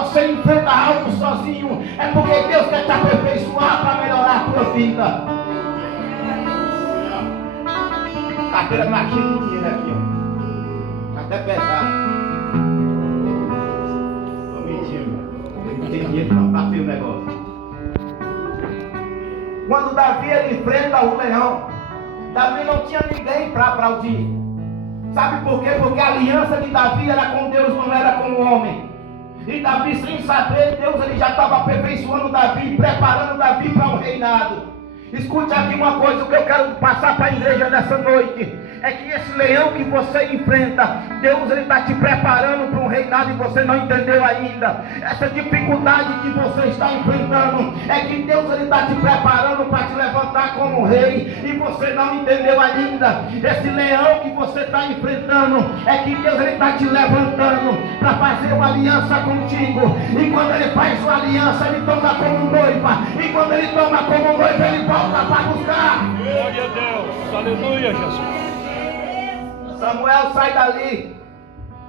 você enfrenta algo sozinho, é porque Deus quer te aperfeiçoar para melhorar a tua vida. Carteira mais cheia de dinheiro aqui, ó. Até pesado. Tô mentindo. Não tem dinheiro não, tá feio o negócio. Quando Davi ele enfrenta o leão, Davi não tinha ninguém para aplaudir. Sabe por quê? Porque a aliança de Davi era com Deus, não era com o homem. E Davi, sem saber, Deus ele já estava aperfeiçoando Davi, preparando Davi para o reinado. Escute aqui uma coisa, o que eu quero passar para a igreja nessa noite é que esse leão que você enfrenta, Deus ele está te preparando para um reinado e você não entendeu ainda. Essa dificuldade que você está enfrentando é que Deus ele está te preparando para te levantar como rei e você não entendeu ainda. Esse leão que você está enfrentando é que Deus ele está te levantando para fazer uma aliança contigo, e quando ele faz uma aliança ele toma como noiva, e quando ele toma como noiva ele volta para buscar. Glória a Deus, aleluia, Jesus. Samuel sai dali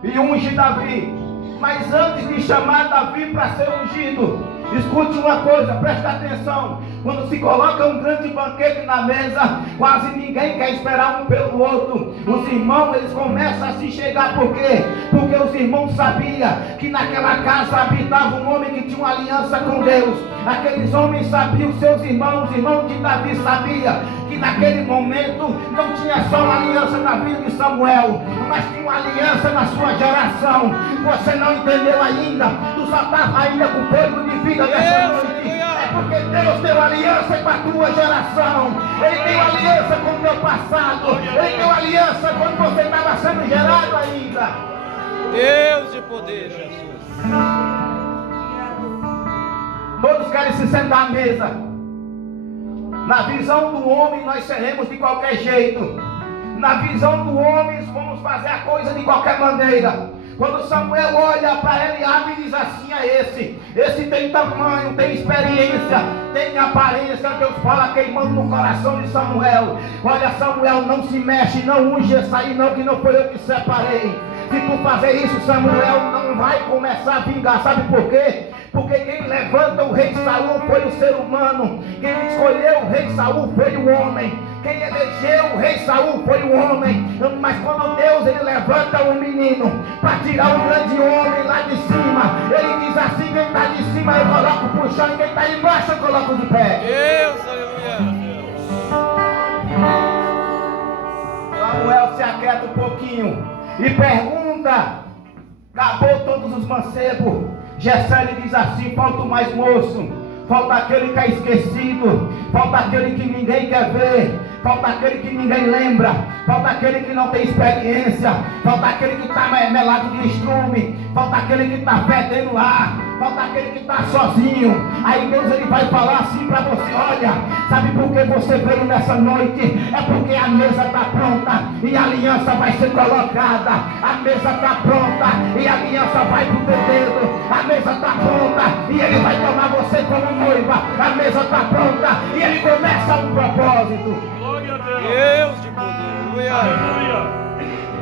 e unge Davi. Mas antes de chamar Davi para ser ungido, escute uma coisa, presta atenção. Quando se coloca um grande banquete na mesa, quase ninguém quer esperar um pelo outro. Os irmãos eles começam a se chegar. Por quê? Porque os irmãos sabiam que naquela casa habitava um homem que tinha uma aliança com Deus. Aqueles homens sabiam, os seus irmãos, os irmãos de Davi sabiam que naquele momento não tinha só uma aliança na vida de Samuel, mas tinha uma aliança na sua geração. Você não entendeu ainda, tu só está ainda com fogo de vida nessa noite. É porque Deus deu aliança com a tua geração. Ele deu aliança com o teu passado. Ele deu aliança quando você estava sendo gerado ainda. Deus de poder, Jesus. Todos querem se sentar à mesa. Na visão do homem nós seremos de qualquer jeito. Na visão do homem vamos fazer a coisa de qualquer maneira. Quando Samuel olha para Eliabe e diz assim a esse tem tamanho, tem experiência, tem aparência, Deus fala queimando no coração de Samuel. Olha, Samuel, não se mexe, não unge essa aí não, que não foi eu que separei. Se tu fazer isso, Samuel não vai começar a vingar. Sabe por quê? Porque quem levanta o rei Saul foi o ser humano. Quem escolheu o rei Saul foi o homem. Quem elegeu o rei Saul foi o homem. Mas quando Deus ele levanta um menino para tirar um grande homem lá de cima, ele diz assim: quem está de cima eu coloco para o chão, e quem está embaixo eu coloco de pé. Deus, aleluia. Samuel se aquieta um pouquinho e pergunta: acabou todos os mancebos? Jessé lhe diz assim: falta o mais moço, falta aquele que é esquecido, falta aquele que ninguém quer ver, falta aquele que ninguém lembra, falta aquele que não tem experiência, falta aquele que está melado de estrume, falta aquele que está fedendo ar, falta aquele que está sozinho. Aí Deus ele vai falar assim para você: olha, sabe por que você veio nessa noite? É porque a mesa está pronta e a aliança vai ser colocada. A mesa está pronta e a aliança vai para o teu dedo. A mesa está pronta e ele vai tomar você como noiva. A mesa está pronta e ele começa um propósito. Glória a Deus de poder, aleluia.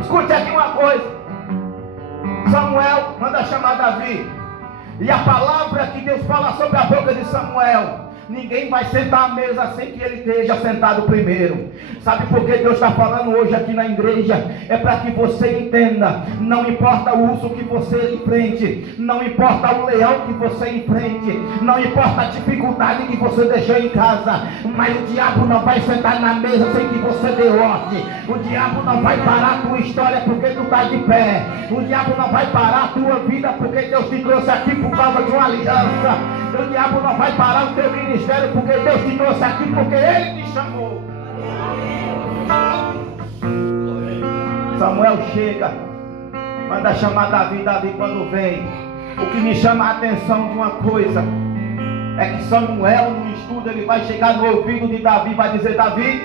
Escute aqui uma coisa. Samuel manda chamar Davi. E a palavra que Deus fala sobre a boca de Samuel: ninguém vai sentar à mesa sem que ele esteja sentado primeiro. Sabe por que Deus está falando hoje aqui na igreja? É para que você entenda. Não importa o uso que você enfrente, não importa o leão que você enfrente, não importa a dificuldade que você deixou em casa, mas o diabo não vai sentar na mesa sem que você dê ordem. O diabo não vai parar a tua história porque tu está de pé. O diabo não vai parar a tua vida porque Deus te trouxe aqui por causa de uma aliança. O diabo não vai parar o teu ministério porque Deus te trouxe aqui porque Ele te chamou. Samuel chega, manda chamar Davi. Davi quando vem, o que me chama a atenção de uma coisa é que Samuel no estudo ele vai chegar no ouvido de Davi, vai dizer: Davi,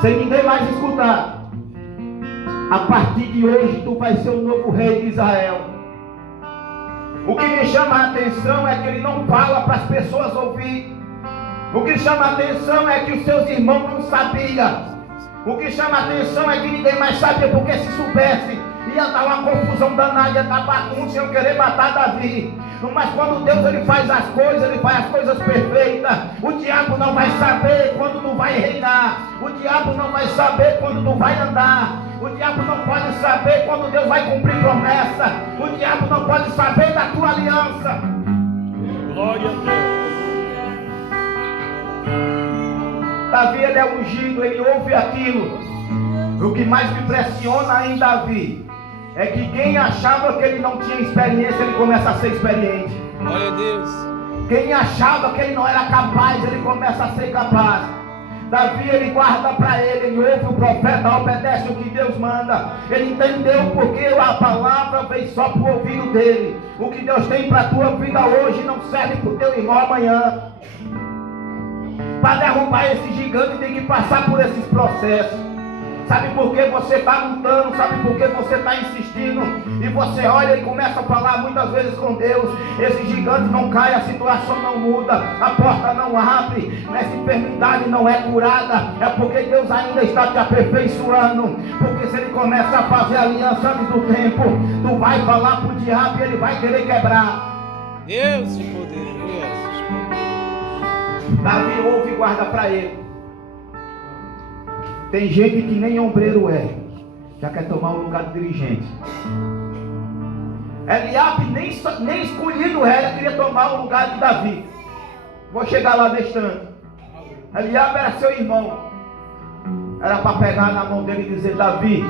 sem ninguém mais escutar, a partir de hoje tu vais ser o novo rei de Israel. O que me chama a atenção é que ele não fala para as pessoas ouvir. O que chama a atenção é que os seus irmãos não sabiam. O que chama a atenção é que ninguém mais sabia, porque se soubesse, Ia dar uma confusão danada, ia dar bagunça, iam querer matar Davi. Mas quando Deus ele faz as coisas perfeitas. O diabo não vai saber quando tu vai reinar. O diabo não vai saber quando tu vai andar. O diabo não pode saber quando Deus vai cumprir promessa. O diabo não pode saber da tua aliança. Glória a Deus. Davi ele é ungido, ele ouve aquilo. O que mais me impressiona em Davi é que quem achava que ele não tinha experiência, ele começa a ser experiente. Glória a Deus. Quem achava que ele não era capaz, ele começa a ser capaz. Davi ele guarda para ele ouve o profeta, obedece o que Deus manda. Ele entendeu porque a palavra veio só para o ouvido dele. O que Deus tem para a tua vida hoje não serve para o teu irmão amanhã. Para derrubar esse gigante tem que passar por esses processos. Sabe por que você está lutando? Sabe por que você está insistindo? E você olha e começa a falar muitas vezes com Deus. Esse gigante não cai, a situação não muda, a porta não abre, essa enfermidade não é curada. É porque Deus ainda está te aperfeiçoando. Porque se ele começa a fazer aliança antes do tempo, tu vai falar para o diabo e ele vai querer quebrar. Deus de poder. Davi ouve e guarda para ele. Tem gente que nem ombreiro já quer tomar o lugar do dirigente. Eliabe nem escolhido queria tomar o lugar de Davi. Vou chegar lá distante. Eliabe era seu irmão. Era para pegar na mão dele e dizer: Davi,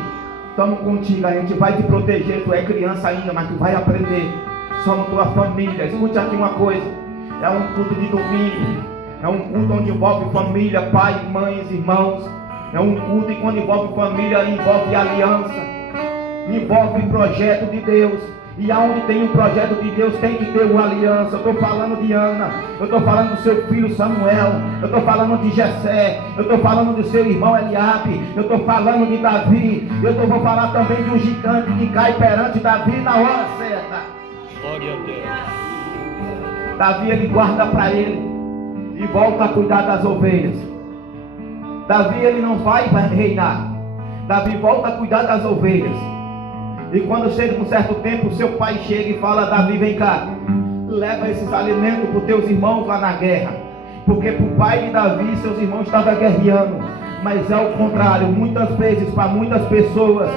estamos contigo, a gente vai te proteger. Tu é criança ainda, mas tu vai aprender. Somos tua família. Escute aqui uma coisa: é um culto de domingo, é um culto onde envolve família, pai, mães, irmãos. É um culto e quando envolve família, envolve aliança, envolve projeto de Deus. E aonde tem um projeto de Deus, tem que ter uma aliança. Eu estou falando de Ana, eu estou falando do seu filho Samuel, eu estou falando de Jessé, eu estou falando do seu irmão Eliabe, eu estou falando de Davi, vou falar também de um gigante que cai perante Davi na hora certa. Glória a Deus. Davi ele guarda para ele e volta a cuidar das ovelhas. Davi ele não vai reinar. Davi volta a cuidar das ovelhas. E quando chega um certo tempo, seu pai chega e fala: Davi, vem cá, leva esses alimentos para os teus irmãos lá na guerra. Porque para o pai de Davi, seus irmãos estavam guerreando. Mas é o contrário, muitas vezes para muitas pessoas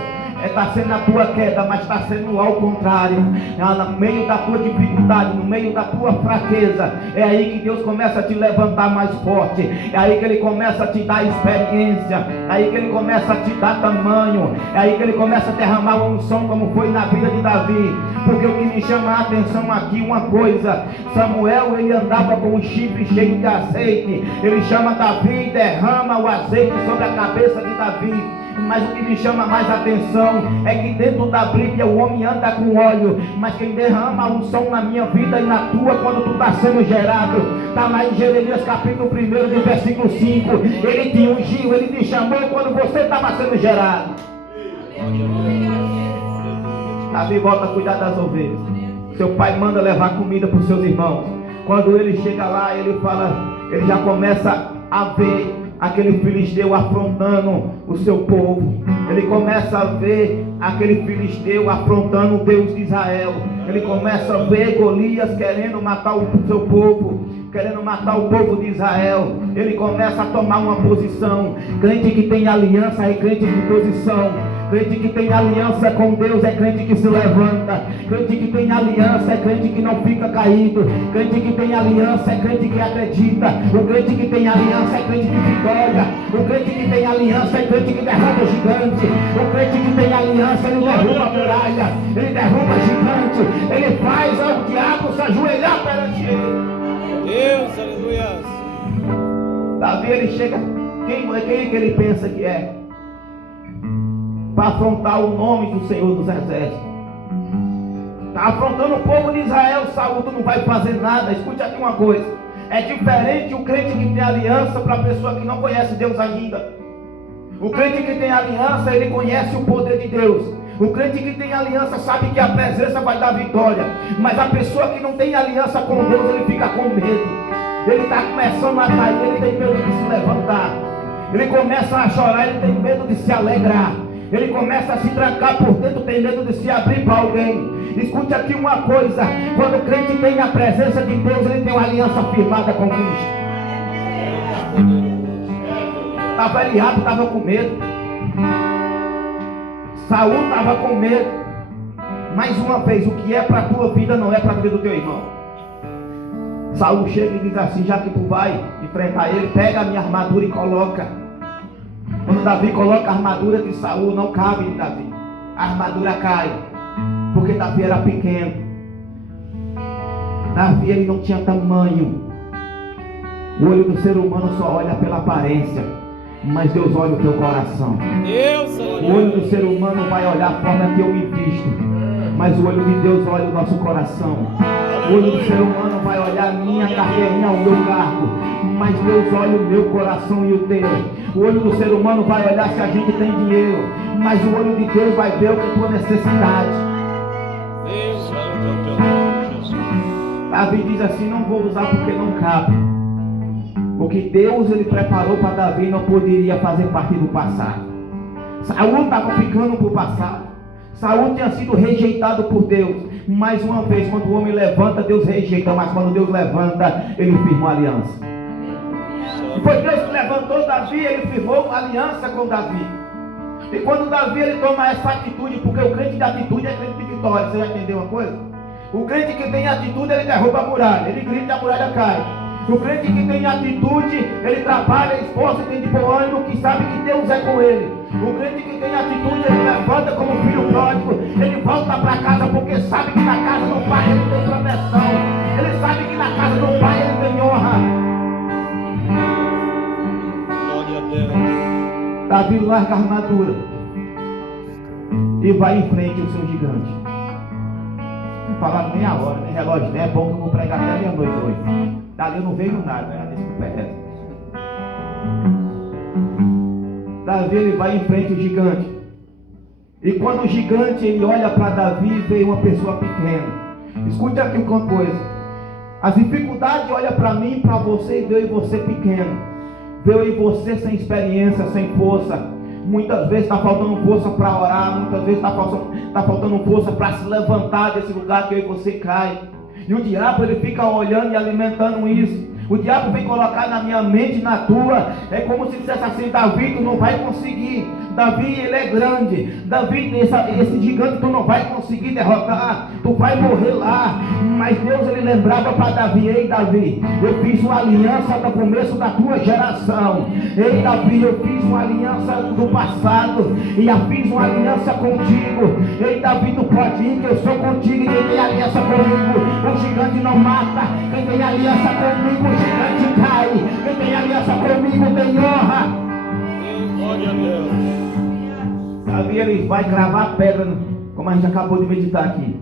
está sendo a tua queda, mas está sendo ao contrário. No meio da tua dificuldade, no meio da tua fraqueza, é aí que Deus começa a te levantar mais forte. É aí que Ele começa a te dar experiência. É aí que Ele começa a te dar tamanho. É aí que Ele começa a derramar uma unção, como foi na vida de Davi. Porque o que me chama a atenção aqui, uma coisa: Samuel ele andava com um chifre cheio de azeite. Ele chama Davi e derrama o azeite sobre a cabeça de Davi. Mas o que me chama mais atenção é que dentro da Bíblia o homem anda com óleo, mas quem derrama a unção na minha vida e na tua quando tu está sendo gerado, está lá em Jeremias capítulo 1, de versículo 5. Ele te ungiu, ele te chamou quando você estava sendo gerado. Davi volta a cuidar das ovelhas. Seu pai manda levar comida para os seus irmãos. Quando ele chega lá, ele já começa a ver aquele filisteu afrontando o seu povo. Ele começa a ver aquele filisteu afrontando o Deus de Israel. Ele começa a ver Golias querendo matar o seu povo, querendo matar o povo de Israel. Ele começa a tomar uma posição. Crente que tem aliança é crente de posição. Crente que tem aliança com Deus é crente que se levanta. Crente que tem aliança é crente que não fica caído. Crente que tem aliança é crente que acredita. O crente que tem aliança é crente que vitória. O crente que tem aliança é crente que derruba o gigante. O crente que tem aliança, ele derruba a muralha, ele derruba o gigante, ele faz o diabo se ajoelhar perante ele. Deus, aleluia. Davi ele chega, quem é que ele pensa que é? Para afrontar o nome do Senhor dos Exércitos. Está afrontando o povo de Israel. Saul, tu não vai fazer nada. Escute aqui uma coisa: é diferente o crente que tem aliança para a pessoa que não conhece Deus ainda. O crente que tem aliança, ele conhece o poder de Deus. O crente que tem aliança sabe que a presença vai dar vitória. Mas a pessoa que não tem aliança com Deus, ele fica com medo. Ele está começando a cair, ele tem medo de se levantar. Ele começa a chorar, ele tem medo de se alegrar. Ele começa a se trancar por dentro, tem medo de se abrir para alguém. Escute aqui uma coisa: quando o crente tem a presença de Deus, ele tem uma aliança firmada com Cristo. Estava Eliabe, estava com medo. Saul estava com medo. Mais uma vez, o que é para a tua vida não é para a vida do teu irmão. Saul chega e diz assim: já que tu vai enfrentar ele, pega a minha armadura e coloca. Quando Davi coloca a armadura de Saul, não cabe em Davi. A armadura cai, porque Davi era pequeno. Davi, ele não tinha tamanho. O olho do ser humano só olha pela aparência, mas Deus olha o teu coração. O olho do ser humano vai olhar a forma que eu me visto, mas o olho de Deus olha o nosso coração. O olho do ser humano vai olhar a minha carreirinha, o meu cargo, mas Deus olha o meu coração e o teu. O olho do ser humano vai olhar se a gente tem dinheiro, mas o olho de Deus vai ver o que é tua necessidade. Davi diz assim: não vou usar porque não cabe. O que Deus ele preparou para Davi não poderia fazer parte do passado. Saul estava ficando para o passado. Saul tinha sido rejeitado por Deus. Mais uma vez, quando o homem levanta, Deus rejeita. Mas quando Deus levanta, ele firma aliança. E foi Deus que levantou Davi, ele firmou uma aliança com Davi. E quando Davi ele toma essa atitude, porque o crente de atitude é crente de vitória. Você vai entender uma coisa? O crente que tem atitude, ele derruba a muralha, ele grita e a muralha cai. O crente que tem atitude, ele trabalha, esforça e tem de bom ânimo, que sabe que Deus é com ele. O crente que tem atitude, ele levanta como filho pródigo, ele volta para casa porque sabe que na casa do pai ele tem proteção. Ele sabe que na casa do pai ele tem honra. Glória a Deus. Davi larga a armadura e vai em frente ao seu gigante. Não falaram nem a hora, nem relógio, nem é bom que eu vou pregar até meia-noite hoje. Dali eu não vejo nada, né? Desculpa, é essa. Davi ele vai em frente ao gigante. E quando o gigante ele olha para Davi, vê uma pessoa pequena. Escute aqui uma coisa: as dificuldades olham para mim, para você, e vê em você pequeno. Vê em você sem experiência, sem força. Muitas vezes está faltando força para orar. Muitas vezes está faltando força para se levantar desse lugar que eu e você cai. E o diabo ele fica olhando e alimentando isso. O diabo vem colocar na minha mente e na tua. É como se dissesse assim: Davi, tu não vai conseguir. Davi, ele é grande. Davi, esse gigante tu não vai conseguir derrotar. Tu vai morrer lá. Mas Deus, ele lembrava para Davi: ei Davi, eu fiz uma aliança no começo da tua geração. Ei Davi, eu fiz uma aliança do passado e eu fiz uma aliança contigo. Ei Davi, tu pode ir que eu sou contigo. E quem tem aliança comigo, o gigante não mata. Quem tem aliança comigo, o gigante cai. Quem tem aliança comigo tem honra. Glória a Deus. Davi ele vai cravar a pedra, como a gente acabou de meditar aqui.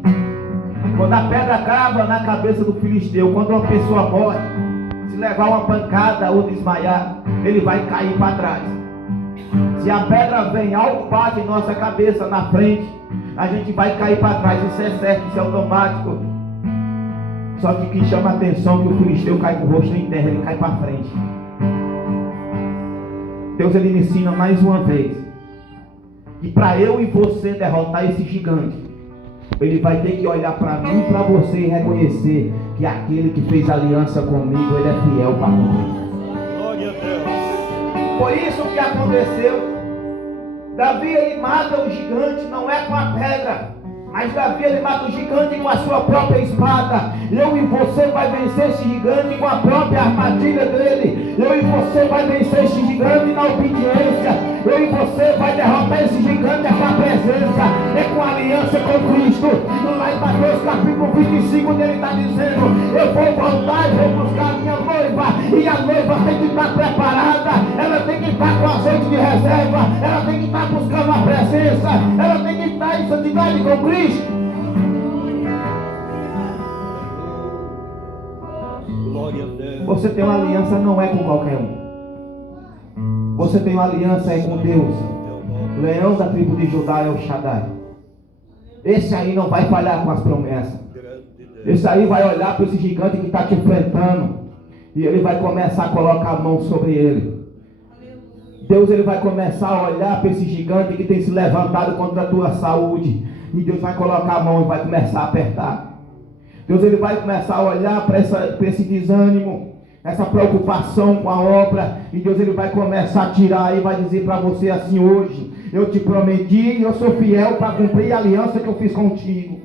Quando a pedra crava na cabeça do filisteu, quando uma pessoa morre, se levar uma pancada ou desmaiar, ele vai cair para trás. Se a pedra vem, algo bate em nossa cabeça na frente, a gente vai cair para trás. Isso é certo, isso é automático. Só que o que chama a atenção é que o filisteu cai com o rosto em terra, ele cai para frente. Deus ele me ensina mais uma vez que para eu e você derrotar esse gigante, ele vai ter que olhar para mim e para você e reconhecer que aquele que fez aliança comigo, ele é fiel para cumprir. Glória a Deus. Foi isso que aconteceu. Davi ele mata o gigante, não é com a pedra, mas Davi ele mata o gigante com a sua própria espada. Eu e você vai vencer esse gigante com a própria armadilha dele. Eu e você vai vencer esse gigante na obediência. Eu e você vai derrotar esse gigante com a presença, é com a aliança com Cristo. Lá em Mateus capítulo 25 ele está dizendo: eu vou voltar e vou buscar a minha noiva. E a noiva tem que estar preparada, ela tem que estar com azeite de reserva, ela tem que estar buscando a presença, ela tem que estar em santidade com Cristo. Glória a Deus. Você tem uma aliança, não é com qualquer um. Você tem uma aliança é com Deus. Leão da tribo de Judá é o Shaddai. Esse aí não vai falhar com as promessas. Esse aí vai olhar para esse gigante que está te enfrentando e ele vai começar a colocar a mão sobre ele. Deus ele vai começar a olhar para esse gigante que tem se levantado contra a tua saúde. E Deus vai colocar a mão e vai começar a apertar. Deus ele vai começar a olhar para esse desânimo, essa preocupação com a obra. E Deus ele vai começar a tirar e vai dizer para você assim: hoje eu te prometi e eu sou fiel para cumprir a aliança que eu fiz contigo.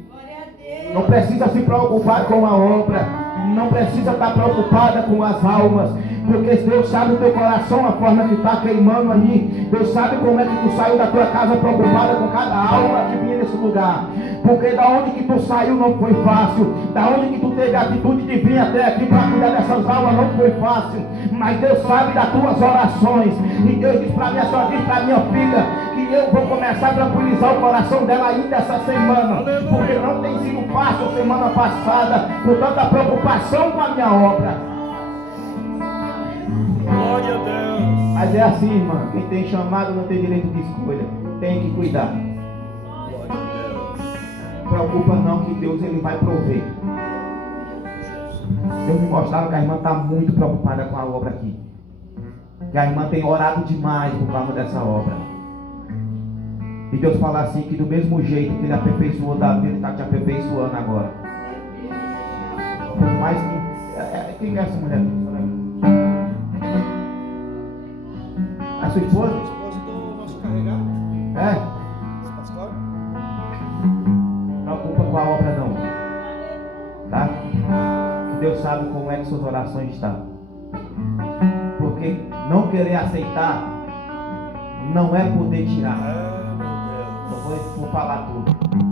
Não precisa se preocupar com a obra, não precisa estar preocupada com as almas, porque Deus sabe o teu coração, a forma que está queimando ali. Deus sabe como é que tu saiu da tua casa preocupada com cada alma que vinha nesse lugar, porque da onde que tu saiu não foi fácil, da onde que tu teve a atitude de vir até aqui para cuidar dessas almas não foi fácil, mas Deus sabe das tuas orações. E Deus diz para mim, só diz para minha filha, que eu vou começar a tranquilizar o coração dela ainda essa semana, porque não tem sido fácil semana passada, com tanta preocupação com a minha obra. Glória a Deus. Mas é assim, irmã, quem tem chamado não tem direito de escolha, tem que cuidar. Glória a Deus. Não preocupa não, que Deus ele vai prover. Deus me mostrava que a irmã está muito preocupada com a obra aqui, que a irmã tem orado demais por causa dessa obra. E Deus fala assim, que do mesmo jeito que ele aperfeiçoou Davi, ele está te aperfeiçoando agora. Por mais que... Quem é essa mulher aqui? A sua esposa? A esposa do nosso carregado. É? Esse pastor? Não preocupa com a obra não. Tá? Que Deus sabe como é que suas orações estão. Porque não querer aceitar não é poder tirar. Ah, meu Deus. Eu vou falar tudo.